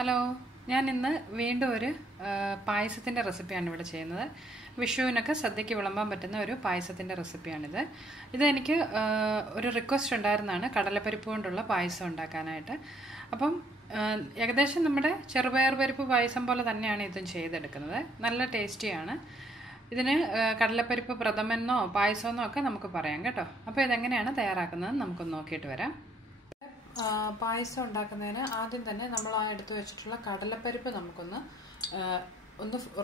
Hello, ഞാൻ ഇന്ന് വീണ്ടും ഒരു പായസത്തിൻ്റെ റെസിപ്പിയാണ് ഇവിടെ ചെയ്യുന്നത്. വിഷുവിനൊക്കെ സദ്യയ്ക്ക് വിളമ്പാൻ പറ്റുന്ന ഒരു പായസത്തിൻ്റെ റെസിപ്പിയാണിത്. ഇതെനിക്ക് ഒരു റിക്വസ്റ്റ് ഉണ്ടായിരുന്നതാണ് കടലപ്പരിപ്പ് കൊണ്ടുള്ള പായസം ഉണ്ടാക്കാനായിട്ട്. അപ്പം ഏകദേശം നമ്മുടെ ചെറുപയർ പരിപ്പ് പായസം പോലെ തന്നെയാണ് ഇതും ചെയ്തെടുക്കുന്നത്. നല്ല ടേസ്റ്റിയാണ്. ഇതിന് കടലപ്പരിപ്പ് പ്രഥമെന്നോ പായസമെന്നോ ഒക്കെ നമുക്ക് പറയാം കേട്ടോ. അപ്പോൾ ഇതെങ്ങനെയാണ് തയ്യാറാക്കുന്നതെന്ന് നമുക്കൊന്ന് നോക്കിയിട്ട് വരാം. പായസം ഉണ്ടാക്കുന്നതിന് ആദ്യം തന്നെ നമ്മൾ എടുത്തു വെച്ചിട്ടുള്ള കടലപ്പരിപ്പ് നമുക്കൊന്ന്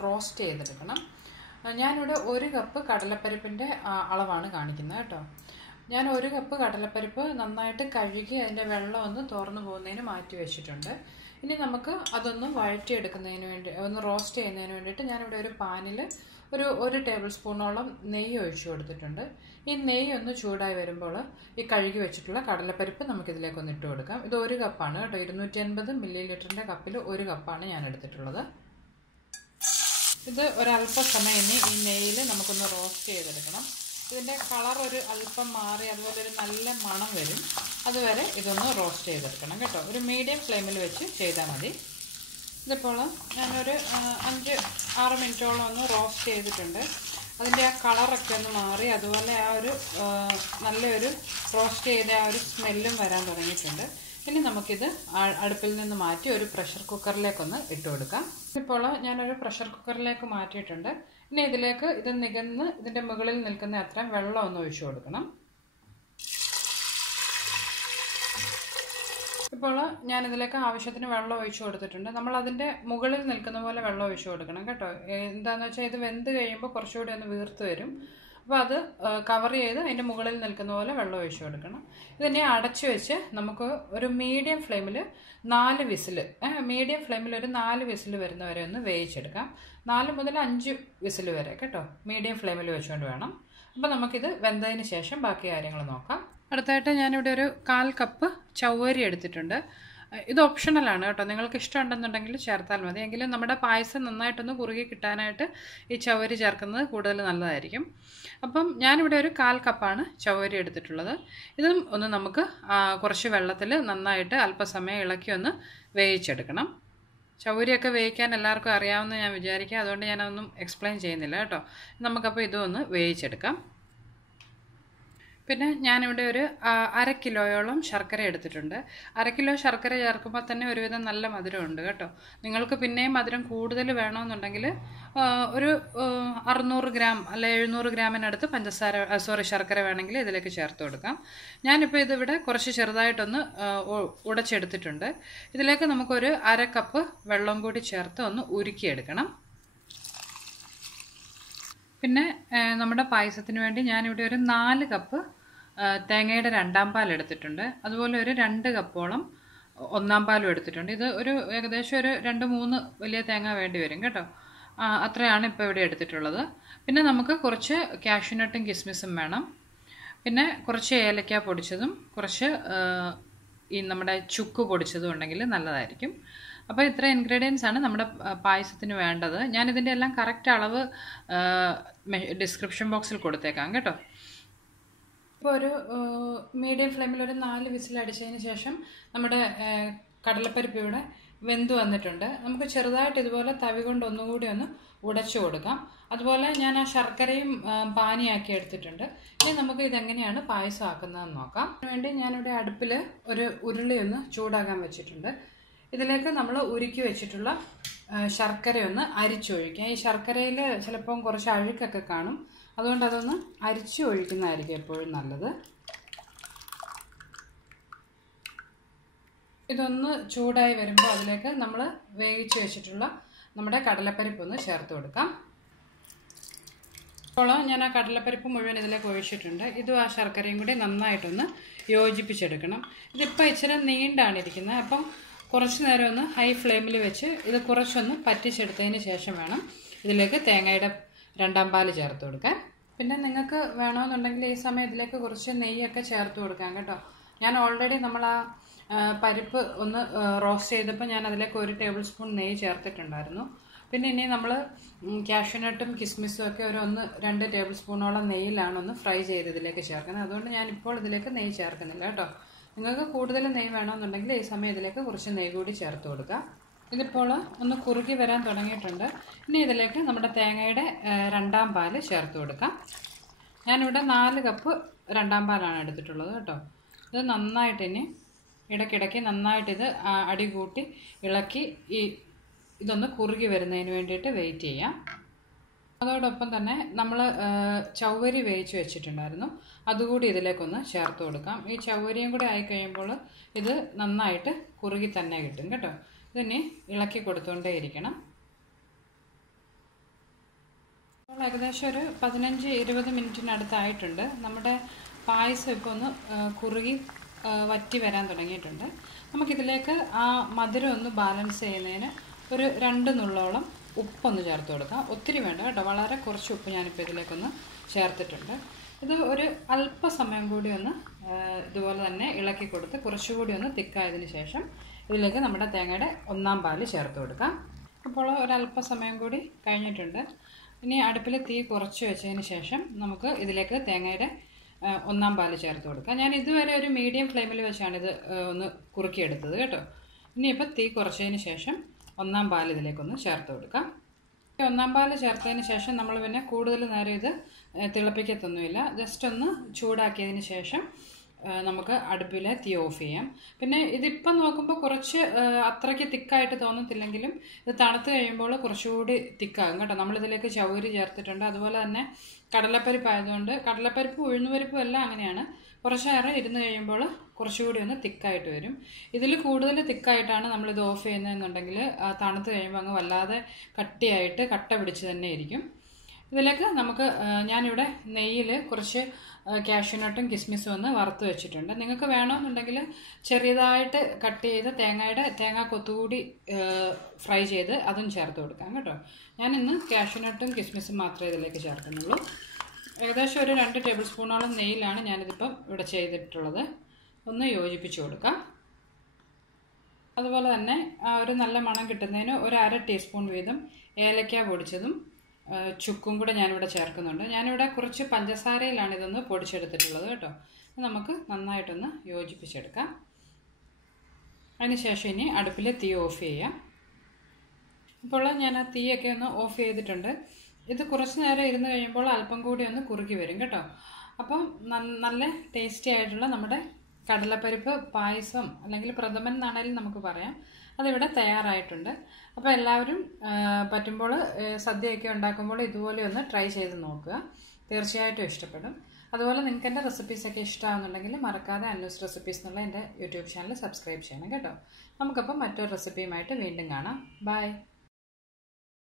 റോസ്റ്റ് ചെയ്തെടുക്കണം. ഞാനിവിടെ 1 കപ്പ് കടലപ്പരിപ്പിൻ്റെ അളവാണ് കാണിക്കുന്നത് കേട്ടോ. ഞാൻ 1 കപ്പ് കടലപ്പരിപ്പ് നന്നായിട്ട് കഴുകി അതിൻ്റെ വെള്ളം ഒന്ന് തുറന്നു പോകുന്നതിന് മാറ്റി വെച്ചിട്ടുണ്ട്. ഇനി നമുക്ക് അതൊന്ന് വഴറ്റിയെടുക്കുന്നതിന് വേണ്ടി ഒന്ന് റോസ്റ്റ് ചെയ്യുന്നതിന് വേണ്ടിയിട്ട് ഞാനിവിടെ ഒരു പാനിൽ ഒരു ടേബിൾ സ്പൂണോളം നെയ്യ് ഒഴിച്ചു കൊടുത്തിട്ടുണ്ട്. ഈ നെയ്യ് ഒന്ന് ചൂടായി വരുമ്പോൾ ഈ കഴുകി വെച്ചിട്ടുള്ള കടലപ്പരിപ്പ് നമുക്കിതിലേക്കൊന്ന് ഇട്ട് കൊടുക്കാം. ഇത് 1 കപ്പാണ് കേട്ടോ. 250 മില്ലി കപ്പിൽ 1 കപ്പാണ് ഞാൻ എടുത്തിട്ടുള്ളത്. ഇത് ഒരല്പ സമയം ഇനി ഈ നെയ്യിൽ നമുക്കൊന്ന് റോസ്റ്റ് ചെയ്തെടുക്കണം. ഇതിൻ്റെ കളർ ഒരു അല്പം മാറി അതുപോലെ ഒരു നല്ല മണം വരും. അതുവരെ ഇതൊന്ന് റോസ്റ്റ് ചെയ്തെടുക്കണം കേട്ടോ. ഒരു മീഡിയം ഫ്ലെയിമിൽ വെച്ച് ചെയ്താൽ മതി. ഇതിപ്പോൾ ഞാനൊരു 5-6 മിനിറ്റോളം ഒന്ന് റോസ്റ്റ് ചെയ്തിട്ടുണ്ട്. അതിൻ്റെ ആ കളറൊക്കെ ഒന്ന് മാറി അതുപോലെ ആ ഒരു നല്ലൊരു റോസ്റ്റ് ചെയ്ത ആ ഒരു സ്മെല്ലും വരാൻ തുടങ്ങിയിട്ടുണ്ട്. ഇനി നമുക്കിത് അടുപ്പിൽ നിന്ന് മാറ്റി ഒരു പ്രഷർ കുക്കറിലേക്കൊന്ന് ഇട്ട് കൊടുക്കാം. ഇപ്പോൾ ഞാനൊരു പ്രഷർ കുക്കറിലേക്ക് മാറ്റിയിട്ടുണ്ട്. ഇനി ഇതിലേക്ക് ഇത് നികന്ന് ഇതിൻ്റെ മുകളിൽ നിൽക്കുന്ന അത്രയും വെള്ളം ഒന്ന് ഒഴിച്ചു കൊടുക്കണം. ഇപ്പോൾ ഞാനിതിലേക്ക് ആവശ്യത്തിന് വെള്ളം ഒഴിച്ചു കൊടുത്തിട്ടുണ്ട്. നമ്മൾ അതിൻ്റെ മുകളിൽ നിൽക്കുന്ന പോലെ വെള്ളം ഒഴിച്ചു കൊടുക്കണം കേട്ടോ. എന്താണെന്ന് വെച്ചാൽ ഇത് വെന്ത് കഴിയുമ്പോൾ കുറച്ചുകൂടി ഒന്ന് വീർത്ത് വരും. അപ്പോൾ അത് കവർ ചെയ്ത് അതിൻ്റെ മുകളിൽ നിൽക്കുന്ന പോലെ വെള്ളം ഒഴിച്ചു കൊടുക്കണം. ഇതിനെ അടച്ചു വെച്ച് നമുക്ക് ഒരു മീഡിയം ഫ്ലെയിമിൽ 4 വിസിൽ ഒരു 4 വിസിൽ വരുന്നവരെ ഒന്ന് വേവിച്ചെടുക്കാം. 4 മുതൽ 5 വിസിൽ വരെ കേട്ടോ. മീഡിയം ഫ്ലെയിമിൽ വെച്ചുകൊണ്ട് വേണം. അപ്പോൾ നമുക്കിത് വെന്തതിന് ശേഷം ബാക്കി കാര്യങ്ങൾ നോക്കാം. അടുത്തായിട്ട് ഞാനിവിടെ ഒരു 1/4 കപ്പ് ചവ്വരി എടുത്തിട്ടുണ്ട്. ഇത് ഓപ്ഷണലാണ് കേട്ടോ. നിങ്ങൾക്ക് ഇഷ്ടമുണ്ടെന്നുണ്ടെങ്കിൽ ചേർത്താൽ മതി. എങ്കിലും നമ്മുടെ പായസം നന്നായിട്ടൊന്ന് കുറുകി കിട്ടാനായിട്ട് ഈ ചവ്വരി ചേർക്കുന്നത് കൂടുതൽ നല്ലതായിരിക്കും. അപ്പം ഞാനിവിടെ ഒരു 1/4 കപ്പാണ് ചവ്വരി എടുത്തിട്ടുള്ളത്. ഇതും ഒന്ന് നമുക്ക് കുറച്ച് വെള്ളത്തിൽ നന്നായിട്ട് അല്പസമയം ഇളക്കി ഒന്ന് വേവിച്ചെടുക്കണം. ചവ്വരിയൊക്കെ വേവിക്കാൻ എല്ലാവർക്കും അറിയാമെന്ന് ഞാൻ വിചാരിക്കാം. അതുകൊണ്ട് ഞാനൊന്നും എക്സ്പ്ലെയിൻ ചെയ്യുന്നില്ല കേട്ടോ. നമുക്കപ്പോൾ ഇതൊന്ന് വേവിച്ചെടുക്കാം. പിന്നെ ഞാനിവിടെ ഒരു 1/2 കിലോയോളം ശർക്കര എടുത്തിട്ടുണ്ട്. 1/2 കിലോ ശർക്കര ചേർക്കുമ്പോൾ തന്നെ ഒരുവിധം നല്ല മധുരമുണ്ട് കേട്ടോ. നിങ്ങൾക്ക് പിന്നെയും മധുരം കൂടുതൽ വേണമെന്നുണ്ടെങ്കിൽ ഒരു 600 ഗ്രാം അല്ല 700 ഗ്രാമിനടുത്ത് ശർക്കര വേണമെങ്കിൽ ഇതിലേക്ക് ചേർത്ത് കൊടുക്കാം. ഞാനിപ്പോൾ ഇതിവിടെ കുറച്ച് ചെറുതായിട്ടൊന്ന് ഉടച്ചെടുത്തിട്ടുണ്ട്. ഇതിലേക്ക് നമുക്കൊരു 1/2 കപ്പ് വെള്ളം കൂടി ചേർത്ത് ഒന്ന് ഉരുക്കിയെടുക്കണം. പിന്നെ നമ്മുടെ പായസത്തിന് വേണ്ടി ഞാനിവിടെ ഒരു 4 കപ്പ് തേങ്ങയുടെ 2ാം പാൽ എടുത്തിട്ടുണ്ട്. അതുപോലെ ഒരു 2 കപ്പോളം 1ാം പാലും എടുത്തിട്ടുണ്ട്. ഇത് ഏകദേശം ഒരു 2-3 വലിയ തേങ്ങ വേണ്ടി വരും കേട്ടോ. അത്രയാണ് ഇപ്പോൾ ഇവിടെ എടുത്തിട്ടുള്ളത്. പിന്നെ നമുക്ക് കുറച്ച് കാഷ്യൂനട്ടും കിസ്മിസും വേണം. പിന്നെ കുറച്ച് ഏലക്ക പൊടിച്ചതും കുറച്ച് ഈ നമ്മുടെ ചുക്ക് പൊടിച്ചതും ഉണ്ടെങ്കിൽ നല്ലതായിരിക്കും. അപ്പോൾ ഇത്ര ഇൻഗ്രീഡിയൻസ് ആണ് നമ്മുടെ പായസത്തിന് വേണ്ടത്. ഞാനിതിൻ്റെ എല്ലാം കറക്റ്റ് അളവ് ഡിസ്ക്രിപ്ഷൻ ബോക്സിൽ കൊടുത്തേക്കാം കേട്ടോ. ഇപ്പോൾ ഒരു മീഡിയം ഫ്ലെയിമിൽ ഒരു 4 വിസിൽ അടിച്ചതിന് ശേഷം നമ്മുടെ കടലപ്പരിപ്പ് ഇവിടെ വെന്ത് വന്നിട്ടുണ്ട്. നമുക്ക് ചെറുതായിട്ട് ഇതുപോലെ തവി കൊണ്ട് ഒന്നുകൂടി ഒന്ന് ഉടച്ചു കൊടുക്കാം. അതുപോലെ ഞാൻ ആ ശർക്കരയും പാനിയാക്കി എടുത്തിട്ടുണ്ട്. ഇനി നമുക്ക് ഇതെങ്ങനെയാണ് പായസം ആക്കുന്നതെന്ന് നോക്കാം. അതിനുവേണ്ടി ഞാനിവിടെ അടുപ്പിൽ ഒരു ഉരുളി ഒന്ന് ചൂടാകാൻ വെച്ചിട്ടുണ്ട്. ഇതിലേക്ക് നമ്മൾ ഉരുക്കി വെച്ചിട്ടുള്ള ശർക്കരയൊന്ന് അരിച്ചൊഴിക്കാം. ഈ ശർക്കരയിൽ ചിലപ്പം കുറച്ച് അഴുക്കൊക്കെ കാണും. അതുകൊണ്ട് അതൊന്ന് അരിച്ച് ഒഴിക്കുന്നതായിരിക്കും എപ്പോഴും നല്ലത്. ഇതൊന്ന് ചൂടായി വരുമ്പോൾ അതിലേക്ക് നമ്മൾ വേവിച്ച് വെച്ചിട്ടുള്ള നമ്മുടെ കടലപ്പരിപ്പ് ഒന്ന് ചേർത്ത് കൊടുക്കാം. ഇപ്പോൾ ഞാൻ ആ കടലപ്പരിപ്പ് മുഴുവൻ ഇതിലേക്ക് ഒഴിച്ചിട്ടുണ്ട്. ഇതും ആ ശർക്കരയും കൂടി നന്നായിട്ടൊന്ന് യോജിപ്പിച്ചെടുക്കണം. ഇതിപ്പോൾ ഇച്ചിരി നീണ്ടാണ് ഇരിക്കുന്നത്. അപ്പം കുറച്ച് നേരം ഒന്ന് ഹൈ ഫ്ലെയിമിൽ വെച്ച് ഇത് കുറച്ചൊന്ന് പറ്റിച്ചെടുത്തതിന് ശേഷം വേണം ഇതിലേക്ക് തേങ്ങയുടെ 2ാം പാൽ ചേർത്ത് കൊടുക്കാൻ. പിന്നെ നിങ്ങൾക്ക് വേണമെന്നുണ്ടെങ്കിൽ ഈ സമയം ഇതിലേക്ക് കുറച്ച് നെയ്യൊക്കെ ചേർത്ത് കൊടുക്കാം കേട്ടോ. ഞാൻ ഓൾറെഡി നമ്മൾ ആ പരിപ്പ് ഒന്ന് റോസ്റ്റ് ചെയ്തപ്പോൾ ഞാൻ അതിലേക്ക് 1 ടേബിൾ സ്പൂൺ നെയ്യ് ചേർത്തിട്ടുണ്ടായിരുന്നു. പിന്നെ ഇനി നമ്മൾ കാഷ്യൂനട്ടും കിസ്മിസും ഒക്കെ ഒരു 1-2 ടേബിൾ സ്പൂണോളം നെയ്യിലാണ് ഒന്ന് ഫ്രൈ ചെയ്ത് ഇതിലേക്ക് ചേർക്കുന്നത്. അതുകൊണ്ട് ഞാനിപ്പോൾ ഇതിലേക്ക് നെയ്യ് ചേർക്കുന്നില്ല കേട്ടോ. നിങ്ങൾക്ക് കൂടുതൽ നെയ്യ് വേണമെന്നുണ്ടെങ്കിൽ ഈ സമയം ഇതിലേക്ക് കുറച്ച് നെയ്യ് കൂടി ചേർത്ത് കൊടുക്കുക. ഇതിപ്പോൾ ഒന്ന് കുറുകി വരാൻ തുടങ്ങിയിട്ടുണ്ട്. ഇനി ഇതിലേക്ക് നമ്മുടെ തേങ്ങയുടെ രണ്ടാം പാല് ചേർത്ത് കൊടുക്കാം. ഞാനിവിടെ 4 കപ്പ് രണ്ടാം പാലാണ് എടുത്തിട്ടുള്ളത് കേട്ടോ. ഇത് നന്നായിട്ട് ഇനി ഇടയ്ക്കിടയ്ക്ക് നന്നായിട്ട് ഇത് അടി കൂട്ടി ഇളക്കി ഇതൊന്ന് കുറുകി വരുന്നതിന് വേണ്ടിയിട്ട് വെയിറ്റ് ചെയ്യാം. അതോടൊപ്പം തന്നെ നമ്മൾ ചവ്വരി വേവിച്ച് വെച്ചിട്ടുണ്ടായിരുന്നു, അതുകൂടി ഇതിലേക്കൊന്ന് ചേർത്ത് കൊടുക്കാം. ഈ ചവ്വരിയും കൂടി ആയിക്കഴിയുമ്പോൾ ഇത് നന്നായിട്ട് കുറുകി തന്നെ കിട്ടും കേട്ടോ. ഇതിനെ ഇളക്കി കൊടുത്തുകൊണ്ടേ ഇരിക്കണം. ഏകദേശം ഒരു 15-20 മിനിറ്റിനടുത്തായിട്ടുണ്ട്. നമ്മുടെ പായസം ഇപ്പോൾ ഒന്ന് കുറുകി വറ്റി വരാൻ തുടങ്ങിയിട്ടുണ്ട്. നമുക്കിതിലേക്ക് ആ മധുരം ഒന്ന് ബാലൻസ് ചെയ്യുന്നതിന് ഒരു 2 നുള്ളോളം ഉപ്പൊന്ന് ചേർത്ത് കൊടുക്കാം. ഒത്തിരി വേണ്ട കേട്ടോ, വളരെ കുറച്ച് ഉപ്പ് ഞാനിപ്പോൾ ഇതിലേക്കൊന്ന് ചേർത്തിട്ടുണ്ട്. ഇത് ഒരു അല്പസമയം കൂടി ഒന്ന് ഇതുപോലെ തന്നെ ഇളക്കി കൊടുത്ത് കുറച്ചുകൂടി ഒന്ന് തിക്കായതിന് ശേഷം ഇതിലേക്ക് നമ്മുടെ തേങ്ങയുടെ ഒന്നാം പാല് ചേർത്ത് കൊടുക്കാം. അപ്പോൾ ഒരല്പസമയം കൂടി കഴിഞ്ഞിട്ടുണ്ട്. ഇനി അടുപ്പിൽ തീ കുറച്ച് വെച്ചതിന് ശേഷം നമുക്ക് ഇതിലേക്ക് തേങ്ങയുടെ ഒന്നാം പാല് ചേർത്ത് കൊടുക്കാം. ഞാൻ ഇതുവരെ ഒരു മീഡിയം ഫ്ലെയിമിൽ വെച്ചാണ് ഇത് ഒന്ന് കുറുക്കിയെടുത്തത് കേട്ടോ. ഇനിയിപ്പോൾ തീ കുറച്ചതിന് ശേഷം ഒന്നാം പാൽ ഇതിലേക്കൊന്ന് ചേർത്ത് കൊടുക്കാം. ഒന്നാം പാൽ ചേർത്തതിന് ശേഷം നമ്മൾ പിന്നെ കൂടുതൽ നേരം ഇത് തിളപ്പിക്കത്തൊന്നുമില്ല. ജസ്റ്റ് ഒന്ന് ചൂടാക്കിയതിന് ശേഷം നമുക്ക് അടുപ്പിലെ തീ ഓഫ് ചെയ്യാം. പിന്നെ ഇതിപ്പം നോക്കുമ്പോൾ കുറച്ച് അത്രയ്ക്ക് തിക്കായിട്ട് തോന്നത്തില്ലെങ്കിലും ഇത് തണുത്ത് കഴിയുമ്പോൾ കുറച്ചുകൂടി തിക്കാകും കേട്ടോ. നമ്മളിതിലേക്ക് ചവ്വരി ചേർത്തിട്ടുണ്ട്. അതുപോലെ തന്നെ കടലപ്പരിപ്പ് ആയതുകൊണ്ട്, കടലപ്പരിപ്പ് ഉഴുന്നുപരിപ്പും എല്ലാം അങ്ങനെയാണ്, കുറച്ച് നേരം ഇരുന്ന് കഴിയുമ്പോൾ കുറച്ചുകൂടി ഒന്ന് തിക്കായിട്ട് വരും. ഇതിൽ കൂടുതൽ തിക്കായിട്ടാണ് നമ്മളിത് ഓഫ് ചെയ്യുന്നതെന്നുണ്ടെങ്കിൽ തണുത്ത് കഴിയുമ്പോൾ അങ്ങ് വല്ലാതെ കട്ടിയായിട്ട് കട്ട പിടിച്ച് തന്നെ ഇരിക്കും. ഇതിലേക്ക് നമുക്ക് ഞാനിവിടെ നെയ്യിൽ കുറച്ച് കാഷ്യൂനട്ടും കിസ്മിസും ഒന്ന് വറുത്ത് വെച്ചിട്ടുണ്ട്. നിങ്ങൾക്ക് വേണമെന്നുണ്ടെങ്കിൽ ചെറിയതായിട്ട് കട്ട് ചെയ്ത് തേങ്ങാ കൊത്തുകൂടി ഫ്രൈ ചെയ്ത് അതും ചേർത്ത് കൊടുക്കാം കേട്ടോ. ഞാനിന്ന് കാഷ്യൂനട്ടും കിസ്മിസും മാത്രമേ ഇതിലേക്ക് ചേർക്കുന്നുള്ളൂ. ഏകദേശം ഒരു 2 ടേബിൾ സ്പൂണോളം നെയ്യിലാണ് ഞാനിതിപ്പം ഇവിടെ ചെയ്തിട്ടുള്ളത്. ഒന്ന് യോജിപ്പിച്ച് കൊടുക്കാം. അതുപോലെ തന്നെ ഒരു നല്ല മണം കിട്ടുന്നതിന് ഒരു 1/2 ടീസ്പൂൺ വീതം ഏലക്ക പൊടിച്ചതും ചുക്കും കൂടെ ഞാനിവിടെ ചേർക്കുന്നുണ്ട്. ഞാനിവിടെ കുറച്ച് പഞ്ചസാരയിലാണ് ഇതൊന്ന് പൊടിച്ചെടുത്തിട്ടുള്ളത് കേട്ടോ. നമുക്ക് നന്നായിട്ടൊന്ന് യോജിപ്പിച്ചെടുക്കാം. അതിനുശേഷം ഇനി അടുപ്പിലെ തീ ഓഫ് ചെയ്യാം. ഇപ്പോൾ ഞാൻ ആ തീയൊക്കെ ഒന്ന് ഓഫ് ചെയ്തിട്ടുണ്ട്. ഇത് കുറച്ച് നേരം ഇരുന്ന് കഴിയുമ്പോൾ അല്പം കൂടി ഒന്ന് കുറുകി വരും കേട്ടോ. അപ്പം നല്ല ടേസ്റ്റി ആയിട്ടുള്ള നമ്മുടെ കടലപ്പരിപ്പ് പായസം അല്ലെങ്കിൽ പ്രഥമൻ എന്നാണെങ്കിലും നമുക്ക് പറയാം, അതിവിടെ തയ്യാറായിട്ടുണ്ട്. അപ്പോൾ എല്ലാവരും പറ്റുമ്പോൾ സദ്യയൊക്കെ ഉണ്ടാക്കുമ്പോൾ ഇതുപോലെ ഒന്ന് ട്രൈ ചെയ്ത് നോക്കുക. തീർച്ചയായിട്ടും ഇഷ്ടപ്പെടും. അതുപോലെ നിങ്ങൾക്ക് എൻ്റെ റെസിപ്പീസൊക്കെ ഇഷ്ടമാകുന്നുണ്ടെങ്കിൽ മറക്കാതെ അന്നൂസ് റെസിപ്പീസ് എന്നുള്ള എൻ്റെ യൂട്യൂബ് ചാനൽ സബ്സ്ക്രൈബ് ചെയ്യണം കേട്ടോ. നമുക്കപ്പം മറ്റൊരു റെസിപ്പിയുമായിട്ട് വീണ്ടും കാണാം. ബൈ.